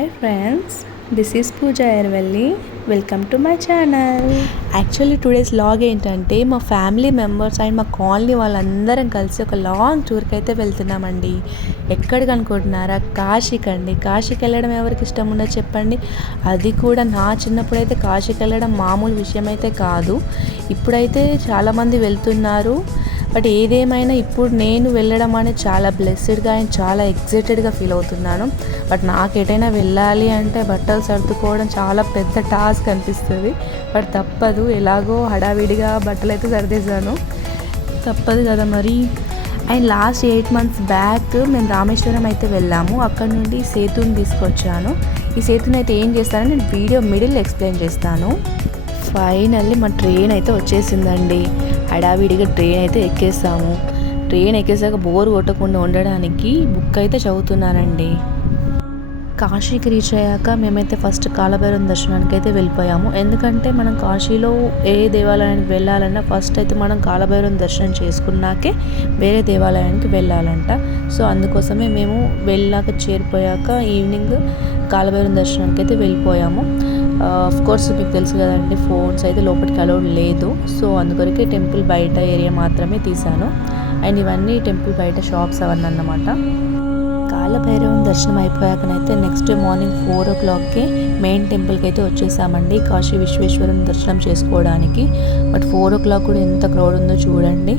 Hi friends, this is Pooja Ervelli. Welcome to my channel. Actually today's vlog ఏంటంటే మా family members and మా colony వాళ్ళందరం కలిసి ఒక లాంగ్ టూర్కి అయితే వెళ్తున్నామండి. ఎక్కడికి అనుకుంటున్నారా? కాశీకి అండి. కాశీకి వెళ్ళడం ఎవరికి ఇష్టం ఉండదు చెప్పండి. అది కూడా నా చిన్నప్పుడైతే కాశీకి వెళ్ళడం మామూలు విషయం అయితే కాదు. ఇప్పుడైతే చాలామంది వెళ్తున్నారు. బట్ ఏదేమైనా ఇప్పుడు నేను వెళ్ళడం అనేది చాలా బ్లెస్సెడ్గా అండ్ చాలా ఎక్సైటెడ్గా ఫీల్ అవుతున్నాను. బట్ నాకు ఎటైనా వెళ్ళాలి అంటే బట్టలు సర్దుకోవడం చాలా పెద్ద టాస్క్ అనిపిస్తుంది. బట్ తప్పదు, ఎలాగో హడావిడిగా బట్టలు అయితే సర్దేశాను. తప్పదు కదా మరి. అండ్ లాస్ట్ 8 months బ్యాక్ మేము రామేశ్వరం అయితే వెళ్ళాము. అక్కడ నుండి సేతుని తీసుకొచ్చాను. ఈ సేతుని అయితే ఏం చేస్తానో నేను వీడియో మిడిల్ ఎక్స్ప్లెయిన్ చేస్తాను. ఫైనల్లీ మా ట్రైన్ అయితే వచ్చేసిందండి. హడావిడిగా ట్రైన్ అయితే ఎక్కేసాము. ట్రైన్ ఎక్కేసాక బోర్ కొట్టకుండా ఉండడానికి బుక్ అయితే చదువుతున్నానండి. కాశీకి రీచ్ అయ్యాక మేమైతే ఫస్ట్ కాలభైరవ దర్శనానికి అయితే వెళ్ళిపోయాము. ఎందుకంటే మనం కాశీలో ఏ దేవాలయానికి వెళ్ళాలన్నా ఫస్ట్ అయితే మనం కాలభైరవ దర్శనం చేసుకున్నాకే వేరే దేవాలయానికి వెళ్ళాలంట. సో అందుకోసమే మేము వెళ్ళాక చేరిపోయాక ఈవినింగ్ కాలభైరవ దర్శనానికి అయితే వెళ్ళిపోయాము. కోర్స్ మీకు తెలుసు కదండి, ఫోన్స్ అయితే లోపలికి అలౌడ్ లేదు. సో అందుకొరకే టెంపుల్ బయట ఏరియా మాత్రమే తీశాను. అండ్ ఇవన్నీ టెంపుల్ బయట షాప్స్ అవన్నీ అన్నమాట. కాలభైరవం దర్శనం అయిపోయాకనైతే నెక్స్ట్ మార్నింగ్ 4 o'clockకి మెయిన్ టెంపుల్కి అయితే వచ్చేసామండి, కాశీ విశ్వేశ్వరుని దర్శనం చేసుకోవడానికి. బట్ 4 o'clock కూడా ఎంత క్రౌడ్ ఉందో చూడండి.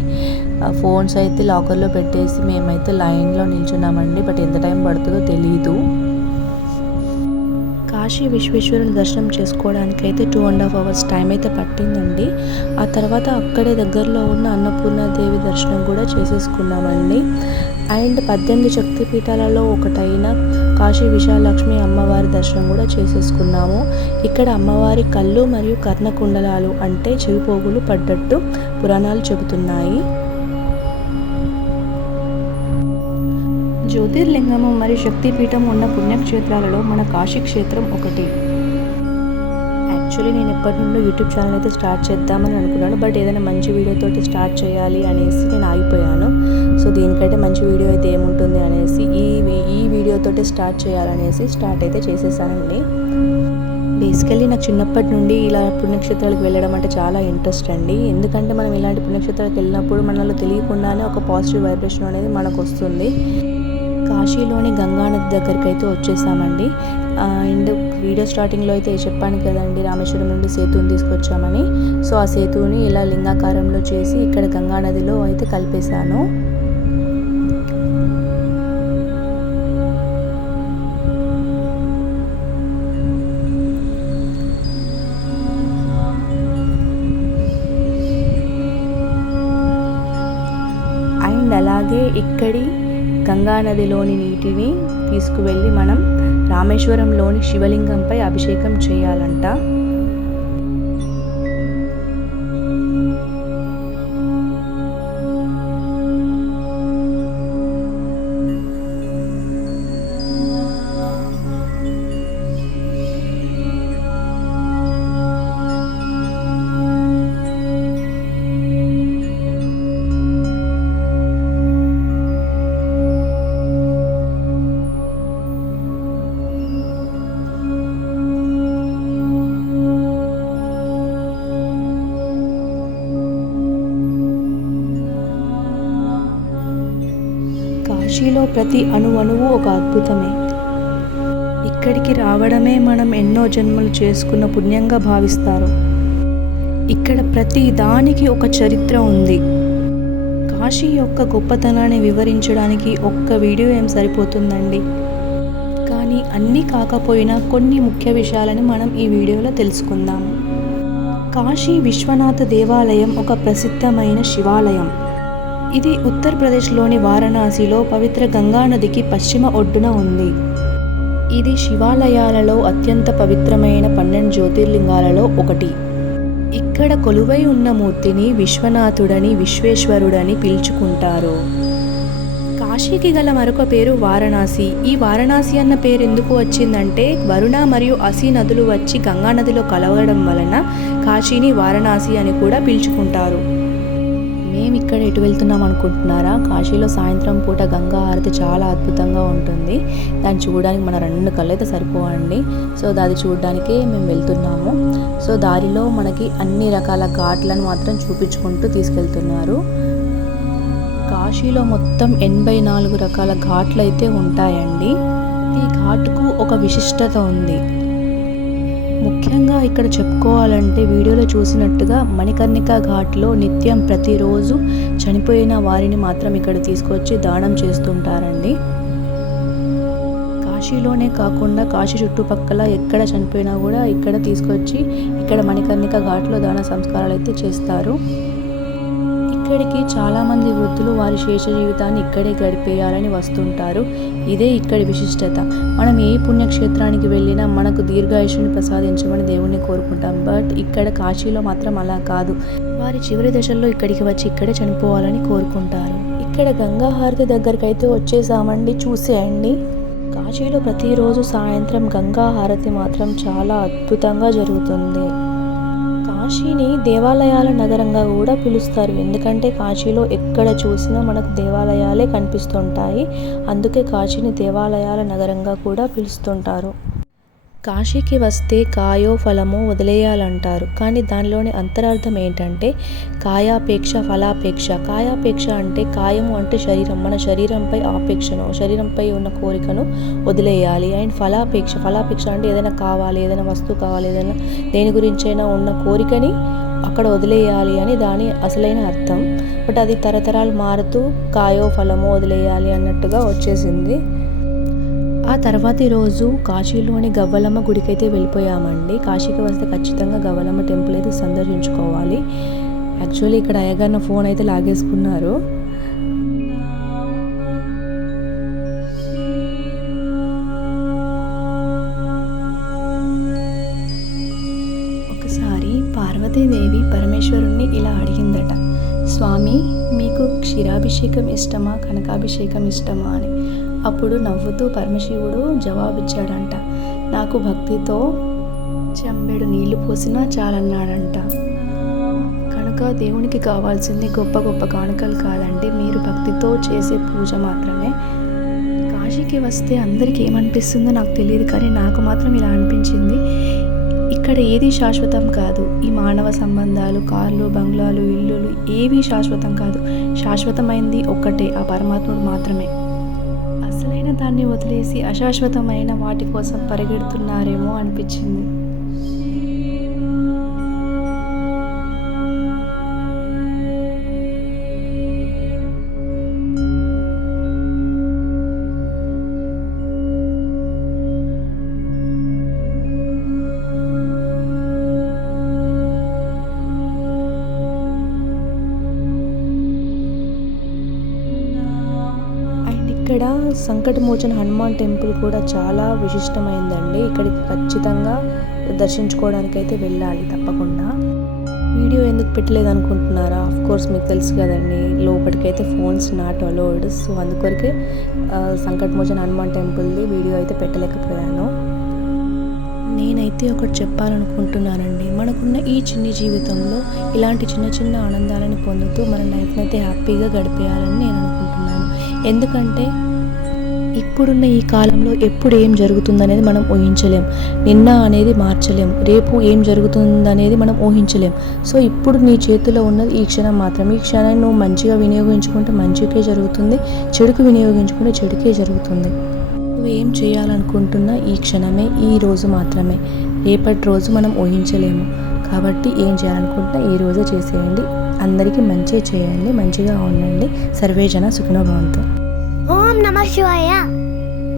ఫోన్స్ అయితే లాకర్లో పెట్టేసి మేమైతే లైన్లో నిల్చున్నామండి. బట్ ఎంత టైం పడుతుందో తెలీదు. కాశీ విశ్వేశ్వరుని దర్శనం చేసుకోవడానికి అయితే 2.5 hours టైం అయితే పట్టిందండి. ఆ తర్వాత అక్కడే దగ్గరలో ఉన్న అన్నపూర్ణాదేవి దర్శనం కూడా చేసేసుకున్నామండి. అండ్ 18 శక్తిపీఠాలలో ఒకటైన కాశీ విశాలలక్ష్మి అమ్మవారి దర్శనం కూడా చేసేసుకున్నాము. ఇక్కడ అమ్మవారి కళ్ళు మరియు కర్ణకుండలాలు అంటే చెవిపోగులు పడ్డట్టు పురాణాలు చెబుతున్నాయి. జ్యోతిర్లింగము మరియు శక్తిపీఠం ఉన్న పుణ్యక్షేత్రాలలో మన కాశీ క్షేత్రం ఒకటి. యాక్చువల్లీ నేను ఎప్పటి నుండో యూట్యూబ్ ఛానల్ అయితే స్టార్ట్ చేద్దామని అనుకున్నాను. బట్ ఏదైనా మంచి వీడియోతోటి స్టార్ట్ చేయాలి అనేసి నేను ఆగిపోయాను. సో దీనికంటే మంచి వీడియో అయితే ఏముంటుంది అనేసి ఈ వీడియోతోటి స్టార్ట్ చేయాలనేసి స్టార్ట్ అయితే చేసేసానండి. బేసికల్లీ నాకు చిన్నప్పటి నుండి ఇలా పుణ్యక్షేత్రాలకు వెళ్ళడం అంటే చాలా ఇంట్రెస్ట్ అండి. ఎందుకంటే మనం ఇలాంటి పుణ్యక్షేత్రాలకు వెళ్ళినప్పుడు మనలో తెలియకుండానే ఒక పాజిటివ్ వైబ్రేషన్ అనేది మనకు వస్తుంది. కాశీలోని గంగానది దగ్గరికి అయితే వచ్చేసామండి. అండ్ వీడియో స్టార్టింగ్లో అయితే చెప్పాను కదండి, రామేశ్వరం నుండి సేతుని తీసుకొచ్చామని. సో ఆ సేతుని ఇలా లింగాకారంలో చేసి ఇక్కడ గంగానదిలో అయితే కలిపేశాను. అండ్ అలాగే ఇక్కడి గంగానదిలోని నీటిని తీసుకువెళ్ళి మనం రామేశ్వరంలోని శివలింగంపై అభిషేకం చేయాలంట. కాశీలో ప్రతి అణువణువు ఒక అద్భుతమే. ఇక్కడికి రావడమే మనం ఎన్నో జన్మలు చేసుకున్న పుణ్యంగా భావిస్తారు. ఇక్కడ ప్రతి దానికి ఒక చరిత్ర ఉంది. కాశీ యొక్క గొప్పతనాన్ని వివరించడానికి ఒక్క వీడియో ఏం సరిపోతుందండి. కానీ అన్నీ కాకపోయినా కొన్ని ముఖ్య విషయాలని మనం ఈ వీడియోలో తెలుసుకుందాం. కాశీ విశ్వనాథ దేవాలయం ఒక ప్రసిద్ధమైన శివాలయం. ఇది ఉత్తరప్రదేశ్లోని వారణాసిలో పవిత్ర గంగానదికి పశ్చిమ ఒడ్డున ఉంది. ఇది శివాలయాలలో అత్యంత పవిత్రమైన 12 జ్యోతిర్లింగాలలో ఒకటి. ఇక్కడ కొలువై ఉన్న మూర్తిని విశ్వనాథుడని, విశ్వేశ్వరుడని పిలుచుకుంటారు. కాశీకి గల మరొక పేరు వారణాసి. ఈ వారణాసి అన్న పేరు ఎందుకు వచ్చిందంటే వరుణ మరియు అసి నదులు వచ్చి గంగానదిలో కలవడం వలన కాశీని వారణాసి అని కూడా పిలుచుకుంటారు. మేము ఇక్కడ ఎటు వెళ్తున్నాం అనుకుంటున్నారా? కాశీలో సాయంత్రం పూట గంగా హారతి చాలా అద్భుతంగా ఉంటుంది. దాన్ని చూడడానికి మన 2 కళ్ళు అయితే సరిపోవండి. సో అది చూడడానికే మేము వెళ్తున్నాము. సో దారిలో మనకి అన్ని రకాల ఘాట్లను మాత్రం చూపించుకుంటూ తీసుకెళ్తున్నారు. కాశీలో మొత్తం 84 రకాల ఘాట్లు అయితే ఉంటాయండి. ఈ ఘాటుకు ఒక విశిష్టత ఉంది. ముఖ్యంగా ఇక్కడ చెప్పుకోవాలంటే వీడియోలో చూసినట్టుగా మణికర్ణిక ఘాట్లో నిత్యం ప్రతిరోజు చనిపోయిన వారిని మాత్రం ఇక్కడ తీసుకొచ్చి దానం చేస్తుంటారండి. కాశీలోనే కాకుండా కాశీ చుట్టుపక్కల ఎక్కడ చనిపోయినా కూడా ఇక్కడ తీసుకొచ్చి ఇక్కడ మణికర్ణిక ఘాట్లో దాన సంస్కారాలు అయితే చేస్తారు. ఇక్కడికి చాలామంది వృద్ధులు వారి శేష జీవితాన్ని ఇక్కడే గడిపేయాలని వస్తుంటారు. ఇదే ఇక్కడి విశిష్టత. మనం ఏ పుణ్యక్షేత్రానికి వెళ్ళినా మనకు దీర్ఘాయుషుని ప్రసాదించమని దేవుణ్ణి కోరుకుంటాం. బట్ ఇక్కడ కాశీలో మాత్రం అలా కాదు. వారి చివరి దశల్లో ఇక్కడికి వచ్చి ఇక్కడే చనిపోవాలని కోరుకుంటారు. ఇక్కడ గంగా హారతి దగ్గరికి అయితే వచ్చేసామండి, చూసేయండి. కాశీలో ప్రతిరోజు సాయంత్రం గంగా హారతి మాత్రం చాలా అద్భుతంగా జరుగుతుంది. కాశీని దేవాలయాల నగరంగా కూడా పిలుస్తారు. ఎందుకంటే కాశీలో ఎక్కడ చూసినా మనకు దేవాలయాలే కనిపిస్తుంటాయి. అందుకే కాశీని దేవాలయాల నగరంగా కూడా పిలుస్తుంటారు. కాశీకి వస్తే కాయో ఫలమో వదిలేయాలంటారు. కానీ దానిలోని అంతరార్థం ఏంటంటే కాయాపేక్ష ఫలాపేక్ష. కాయాపేక్ష అంటే కాయము అంటే శరీరం, మన శరీరంపై ఆపేక్షను, శరీరంపై ఉన్న కోరికను వదిలేయాలి. అండ్ ఫలాపేక్ష అంటే ఏదైనా కావాలి, ఏదైనా వస్తువు కావాలి, ఏదైనా దేని గురించైనా ఉన్న కోరికని అక్కడ వదిలేయాలి అని దాని అసలైన అర్థం. బట్ అది తరతరాలు మారుతూ కాయో ఫలమో వదిలేయాలి అన్నట్టుగా వచ్చేసింది. ఆ తర్వాతి రోజు కాశీలోని గవ్వలమ్మ గుడికైతే వెళ్ళిపోయామండి. కాశీకి వస్తే ఖచ్చితంగా గవ్వలమ్మ టెంపుల్ అయితే సందర్శించుకోవాలి. యాక్చువల్లీ ఇక్కడ అయ్యగారు నా ఫోన్ అయితే లాగేసుకున్నారు. ఒకసారి పార్వతీదేవి పరమేశ్వరుణ్ణి ఇలా అడిగిందట, స్వామి మీకు క్షీరాభిషేకం ఇష్టమా, కనకాభిషేకం ఇష్టమా అని. అప్పుడు నవ్వుతూ పరమశివుడు జవాబిచ్చాడంట, నాకు భక్తితో చెంబెడు నీళ్లు పోసినా చాలన్నాడంట. కనుక దేవునికి కావాల్సింది గొప్ప గొప్ప కానుకలు కాదండి, మీరు భక్తితో చేసే పూజ మాత్రమే. కాశీకి వస్తే అందరికీ ఏమనిపిస్తుందో నాకు తెలియదు, కానీ నాకు మాత్రం ఇలా అనిపించింది. ఇక్కడ ఏది శాశ్వతం కాదు. ఈ మానవ సంబంధాలు, కార్లు, బంగ్లాలు, ఇల్లులు ఏవి శాశ్వతం కాదు. శాశ్వతమైంది ఒక్కటే, ఆ పరమాత్ముడు మాత్రమే. అసలైన దాన్ని వదిలేసి అశాశ్వతమైన వాటి కోసం పరిగెడుతున్నారేమో అనిపించింది. ఇక్కడ సంకటమోచన హనుమాన్ టెంపుల్ కూడా చాలా విశిష్టమైందండి. ఇక్కడికి ఖచ్చితంగా దర్శించుకోవడానికి అయితే వెళ్ళాలి తప్పకుండా. వీడియో ఎందుకు పెట్టలేదు అనుకుంటున్నారా? ఆఫ్ కోర్స్ మీకు తెలుసు కదండి, లోపలికైతే ఫోన్స్ నాట్ అలౌడ్. సో అందుకొరకే సంకటమోచన హనుమాన్ టెంపుల్ది వీడియో అయితే పెట్టలేకపోయాను. నేనైతే ఒకటి చెప్పాలనుకుంటున్నానండి, మనకున్న ఈ చిన్ని జీవితంలో ఇలాంటి చిన్న చిన్న ఆనందాలను పొందుతూ మన లైఫ్ని అయితే హ్యాపీగా గడిపేయాలని నేను అనుకుంటున్నాను. ఎందుకంటే ఇప్పుడున్న ఈ కాలంలో ఎప్పుడు ఏం జరుగుతుందనేది మనం ఊహించలేం. నిన్న అనేది మార్చలేం, రేపు ఏం జరుగుతుందనేది మనం ఊహించలేం. సో ఇప్పుడు నీ చేతిలో ఉన్నది ఈ క్షణం మాత్రమే. ఈ క్షణాన్ని నువ్వు మంచిగా వినియోగించుకుంటే మంచికే జరుగుతుంది, చెడుకు వినియోగించుకుంటే చెడుకే జరుగుతుంది. నువ్వు ఏం చేయాలనుకుంటున్నా ఈ క్షణమే, ఈ రోజు మాత్రమే. రేపటి రోజు మనం ఊహించలేము. కాబట్టి ఏం చేయాలనుకుంటున్నా ఈ రోజే చేసేయండి. అందరికీ మంచి చేయండి, మంచిగా ఉండండి. సర్వేజన సుఖినో భవంతు. ఓం నమః శివాయ.